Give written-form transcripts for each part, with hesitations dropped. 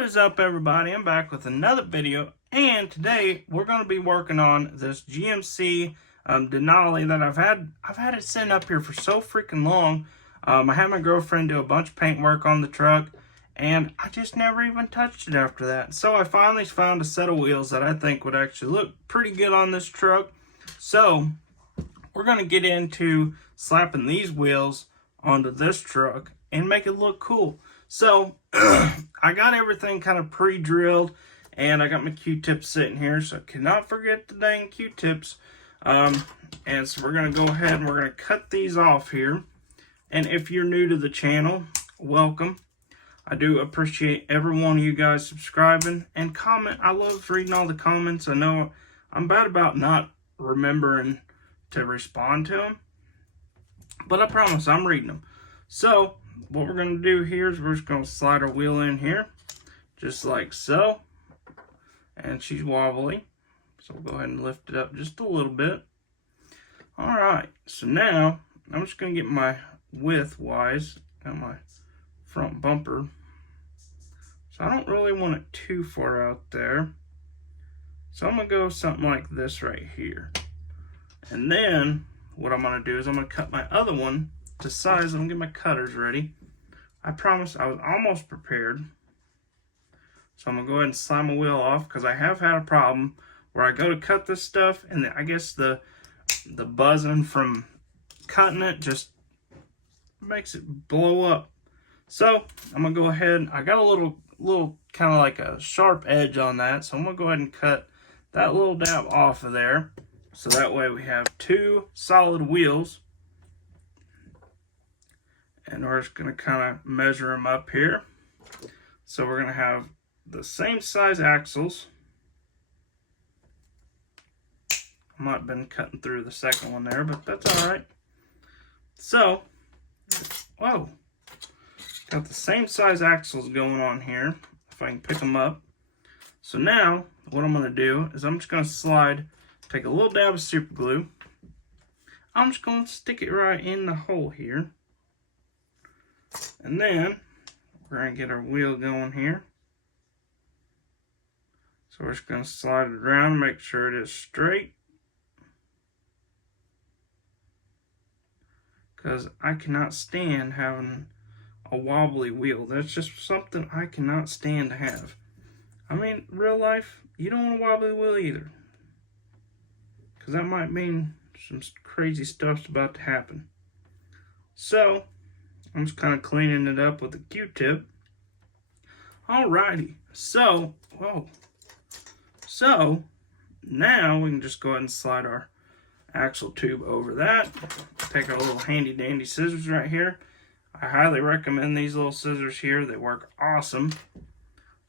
What is up, everybody? I'm back with another video, and today we're going to be working on this GMC Denali that I've had it sitting up here for so freaking long. I had my girlfriend do a bunch of paint work on the truck, and I just never even touched it after that. So I finally found a set of wheels that I think would actually look pretty good on this truck. So we're going to get into slapping these wheels onto this truck and make it look cool. So I got everything kind of pre-drilled, and I got my Q-tips sitting here, so cannot forget the dang Q-tips. And so we're going to go ahead and we're going to cut these off here. And if you're new to the channel, welcome. I do appreciate every one of you guys subscribing and comment. I love reading all the comments. I know I'm bad about not remembering to respond to them, but I promise I'm reading them. So what we're going to do here is we're just going to slide our wheel in here, just like so. And she's wobbly, so we'll go ahead and lift it up just a little bit. Alright, so now I'm just going to get my width-wise on my front bumper. So I don't really want it too far out there. So I'm going to go something like this right here. And then what I'm going to do is I'm going to cut my other one to size. I'm going to get my cutters ready. I promise I was almost prepared. So I'm going to go ahead and slide my wheel off, because I have had a problem where I go to cut this stuff and I guess the buzzing from cutting it just makes it blow up. So I'm going to go ahead. I got a little kind of like a sharp edge on that. So I'm going to go ahead and cut that little dab off of there. So that way we have two solid wheels. And we're just going to kind of measure them up here. So we're going to have the same size axles. I might have been cutting through the second one there, but that's alright. So, whoa. Got the same size axles going on here, if I can pick them up. So now, what I'm going to do is I'm just going to take a little dab of super glue. I'm just going to stick it right in the hole here. And then we're going to get our wheel going here. So we're just going to slide it around, make sure it is straight. Because I cannot stand having a wobbly wheel. That's just something I cannot stand to have. I mean, real life, you don't want a wobbly wheel either. Because that might mean some crazy stuff's about to happen. So I'm just kind of cleaning it up with a Q-tip. Alrighty, so now we can just go ahead and slide our axle tube over that. Take our little handy dandy scissors right here. I highly recommend these little scissors here. They work awesome.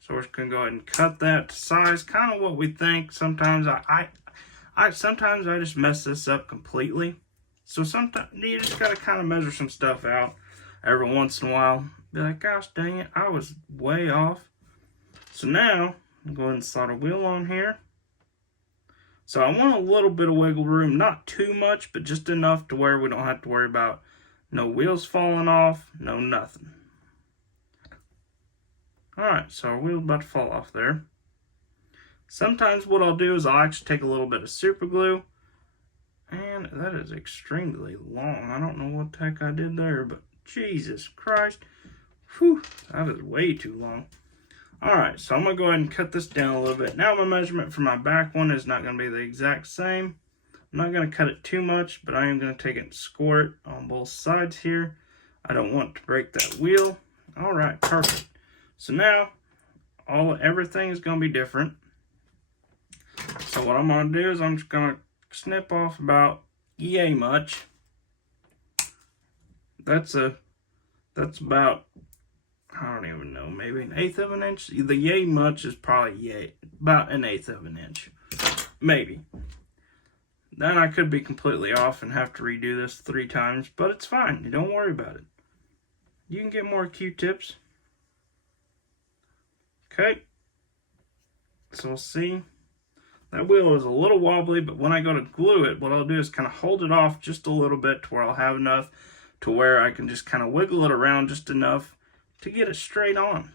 So we're just gonna go ahead and cut that to size, kind of what we think. Sometimes sometimes I just mess this up completely. So sometimes you just gotta kind of measure some stuff out every once in a while. Be like, gosh dang it, I was way off. So now, I'm going to slide a wheel on here. So I want a little bit of wiggle room, not too much, but just enough to where we don't have to worry about no wheels falling off, no nothing. Alright, so our wheel's about to fall off there. Sometimes what I'll do is I'll actually take a little bit of super glue. And that is extremely long. I don't know what the heck I did there, but Jesus Christ. Whew, that is way too long. Alright, so I'm going to go ahead and cut this down a little bit. Now my measurement for my back one is not going to be the exact same. I'm not going to cut it too much, but I am going to take it and score it on both sides here. I don't want to break that wheel. Alright, perfect. So now, everything is going to be different. So what I'm going to do is I'm just going to snip off about yay much. That's about, I don't even know, maybe 1/8 of an inch. The yay much is probably about 1/8 of an inch, maybe. Then I could be completely off and have to redo this 3 times, but it's fine. Don't worry about it. You can get more Q-tips. Okay. So we'll see. That wheel is a little wobbly, but when I go to glue it, what I'll do is kind of hold it off just a little bit to where I'll have enough to where I can just kind of wiggle it around just enough to get it straight on.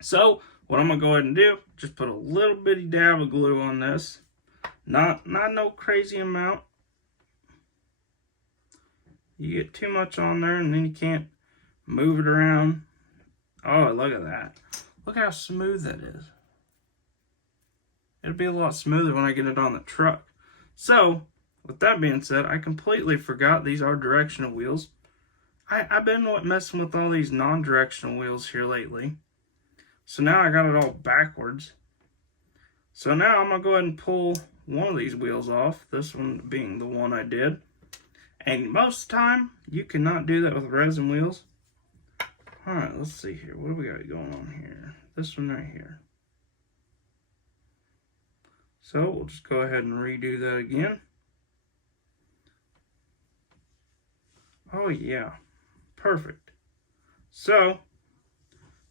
So what I'm going to go ahead and do, just put a little bitty dab of glue on this. Not no crazy amount. You get too much on there and then you can't move it around. Oh, look at that. Look how smooth that is. It'll be a lot smoother when I get it on the truck. So, with that being said, I completely forgot these are directional wheels. I've been messing with all these non-directional wheels here lately. So now I got it all backwards. So now I'm going to go ahead and pull one of these wheels off. This one being the one I did. And most of the time, you cannot do that with resin wheels. Alright, let's see here. What do we got going on here? This one right here. So we'll just go ahead and redo that again. Oh yeah, perfect. So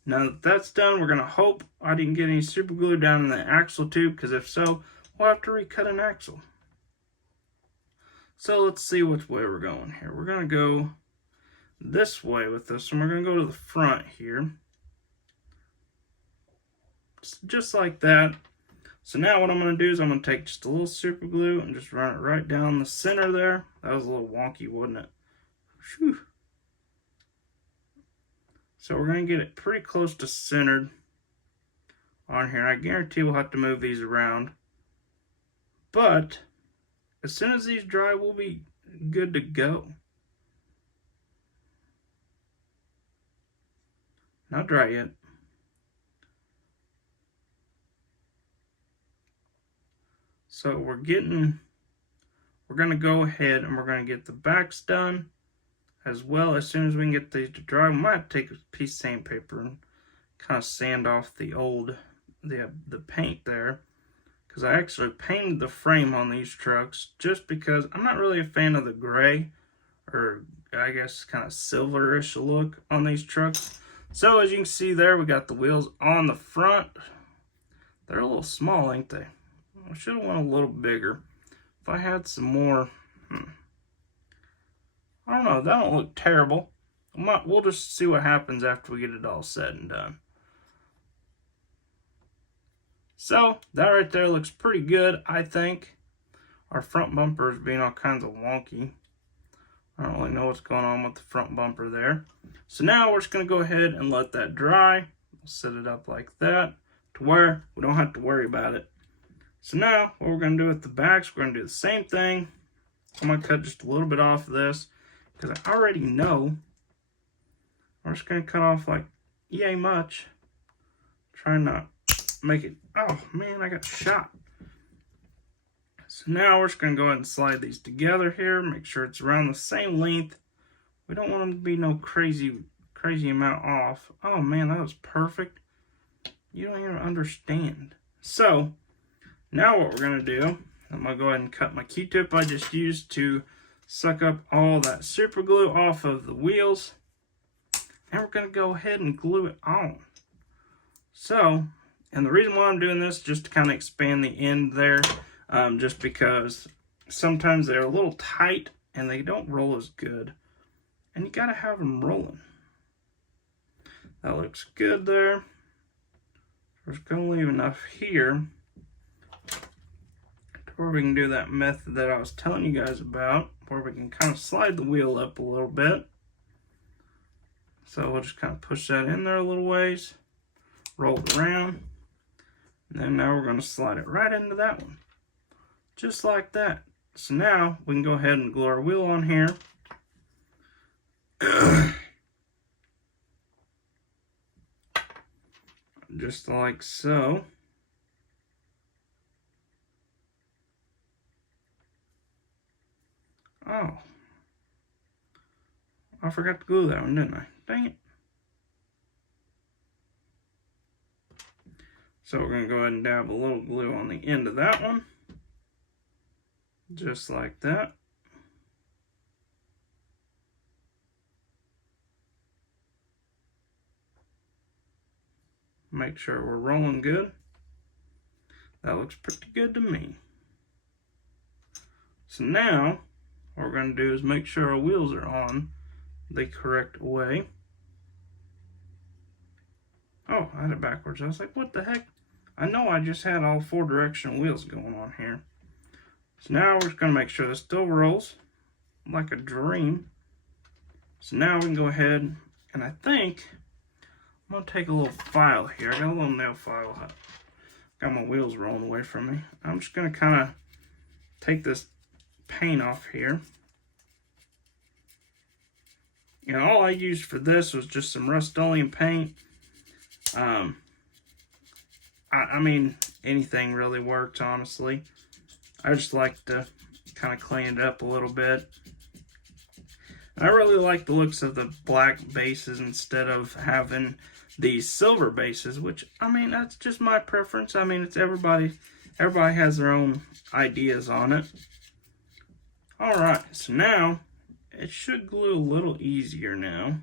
now that that's done, we're going to hope I didn't get any super glue down in the axle tube, because if so, we'll have to recut an axle. So let's see which way we're going here. We're going to go this way with this one. We're going to go to the front here. Just like that. So now what I'm going to do is I'm going to take just a little super glue and just run it right down the center there. That was a little wonky, wasn't it? Whew. So we're going to get it pretty close to centered on here. I guarantee we'll have to move these around. But as soon as these dry, we'll be good to go. Not dry yet. So we're going to go ahead and we're going to get the backs done as well. As soon as we can get these to dry, we might take a piece of sandpaper and kind of sand off the old, the paint there. Because I actually painted the frame on these trucks just because I'm not really a fan of the gray, or I guess kind of silverish look on these trucks. So as you can see there, we got the wheels on the front. They're a little small, ain't they? I should have went a little bigger. If I had some more, I don't know, that don't look terrible. We'll just see what happens after we get it all said and done. So, that right there looks pretty good, I think. Our front bumper is being all kinds of wonky. I don't really know what's going on with the front bumper there. So now we're just going to go ahead and let that dry. We'll set it up like that to where we don't have to worry about it. So now, what we're going to do with the backs, we're going to do the same thing. I'm going to cut just a little bit off of this, because I already know we're just going to cut off like yay much. Try not make it, oh man, I got shot. So now we're just going to go ahead and slide these together here, make sure it's around the same length. We don't want them to be no crazy amount off. Oh man, that was perfect. You don't even understand. So now what we're going to do, I'm going to go ahead and cut my Q-tip I just used to suck up all that super glue off of the wheels. And we're going to go ahead and glue it on. So, and the reason why I'm doing this, just to kind of expand the end there, just because sometimes they're a little tight and they don't roll as good. And you got to have them rolling. That looks good there. We're just going to leave enough here where we can do that method that I was telling you guys about, where we can kind of slide the wheel up a little bit. So we'll just kind of push that in there a little ways, roll it around, and then now we're going to slide it right into that one. Just like that. So now we can go ahead and glue our wheel on here. Just like so. Oh, I forgot to glue that one, didn't I? Dang it. So we're going to go ahead and dab a little glue on the end of that one. Just like that. Make sure we're rolling good. That looks pretty good to me. So now, what we're going to do is make sure our wheels are on the correct way. Oh, I had it backwards. I was like, what the heck? I know I just had all 4 directional wheels going on here. So now we're just going to make sure this still rolls like a dream. So now we can go ahead, and I think I'm going to take a little file here. I got a little nail file. Got my wheels rolling away from me. I'm just going to kind of take this paint off here. You know, all I used for this was just some Rust-Oleum paint. I mean, anything really works, honestly. I just like to kind of clean it up a little bit. I really like the looks of the black bases instead of having these silver bases, which, I mean, that's just my preference. I mean, it's everybody has their own ideas on it. All right, so now it should glue a little easier now.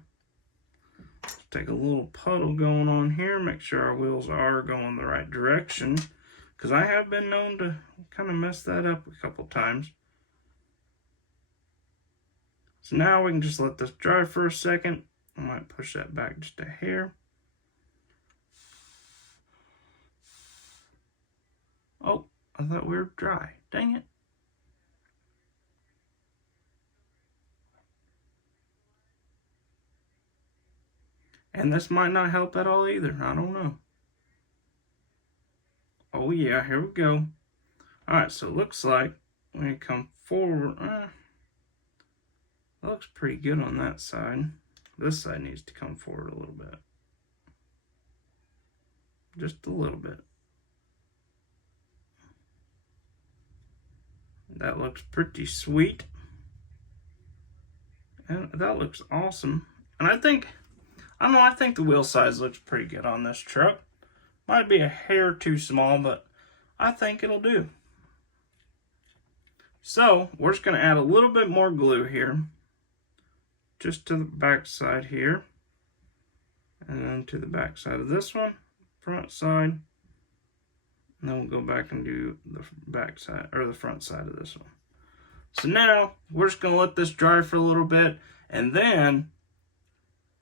Let's take a little puddle going on here, make sure our wheels are going the right direction, because I have been known to kind of mess that up a couple times. So now we can just let this dry for a second. I might push that back just a hair. Oh, I thought we were dry. Dang it. And this might not help at all either. I don't know. Oh yeah, here we go. Alright, so it looks like when you come forward, it looks pretty good on that side. This side needs to come forward a little bit. Just a little bit. That looks pretty sweet. And that looks awesome. And I think the wheel size looks pretty good on this truck. Might be a hair too small, but I think it'll do. So, we're just going to add a little bit more glue here. Just to the back side here. And then to the back side of this one. Front side. And then we'll go back and do the back side, or the front side of this one. So now, we're just going to let this dry for a little bit. And then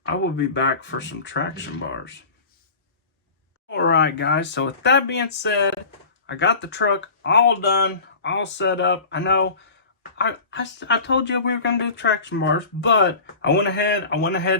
I will be back for some traction bars. Alright guys, so with that being said, I got the truck all done, all set up. I know I told you we were going to do traction bars, but I went ahead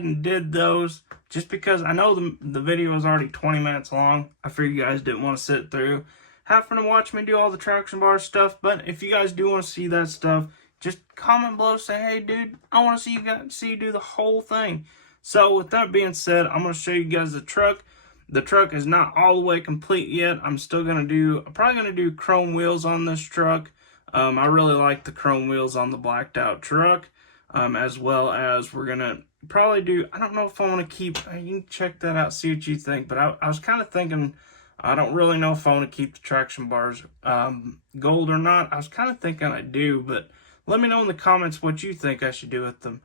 and did those just because I know the video is already 20 minutes long. I figured you guys didn't want to sit through having to watch me do all the traction bar stuff, but if you guys do want to see that stuff, just comment below, say, hey dude, I want to see you do the whole thing. So with that being said, I'm going to show you guys the truck. The truck is not all the way complete yet. I'm probably going to do chrome wheels on this truck. I really like the chrome wheels on the blacked out truck. As well as we're going to probably do, I don't know if I want to keep, you can check that out, see what you think. But I was kind of thinking, I don't really know if I want to keep the traction bars gold or not. I was kind of thinking I do, but let me know in the comments what you think I should do with them.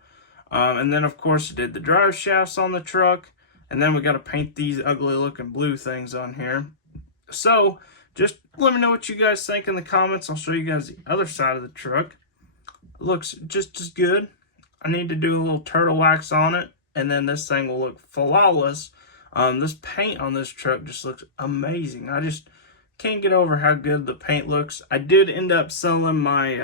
And then, of course, I did the drive shafts on the truck. And then we got to paint these ugly looking blue things on here. So, just let me know what you guys think in the comments. I'll show you guys the other side of the truck. It looks just as good. I need to do a little turtle wax on it. And then this thing will look flawless. This paint on this truck just looks amazing. I just can't get over how good the paint looks. I did end up selling my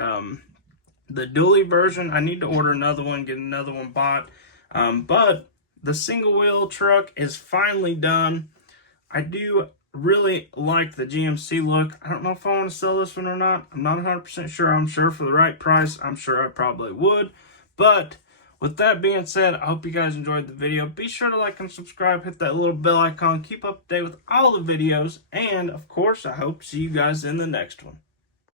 the dually version. I need to order another one, get another one bought. But the single wheel truck is finally done. I do really like the GMC look. I don't know if I want to sell this one or not. I'm not 100% sure. I'm sure for the right price, I'm sure I probably would. But with that being said, I hope you guys enjoyed the video. Be sure to like and subscribe, hit that little bell icon, keep up to date with all the videos, and of course, I hope to see you guys in the next one.